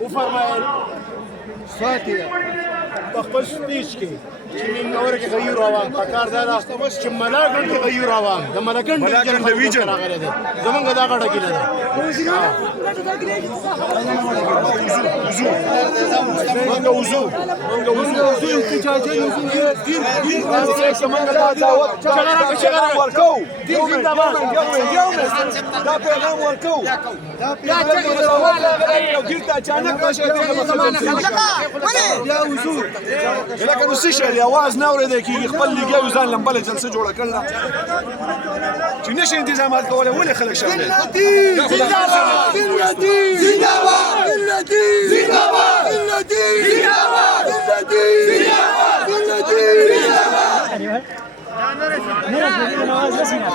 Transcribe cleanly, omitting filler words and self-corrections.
وفرمایل ساتي خپل سپیچ کې چې من اور کې غیر روان پکار دا چې ملاګن کې غیر روان د ملاګن د ویجن راغله ده زمونږ دا غړه کې ده وزو احتجاجي دا پیغام ورکو یا وزو لکه نو څه شی اواز نه اورېدی کېږي خپل لګیا ځان لمبله جلسه جوړه کړله چې نشي انتظامات کولی ولې خلک شامل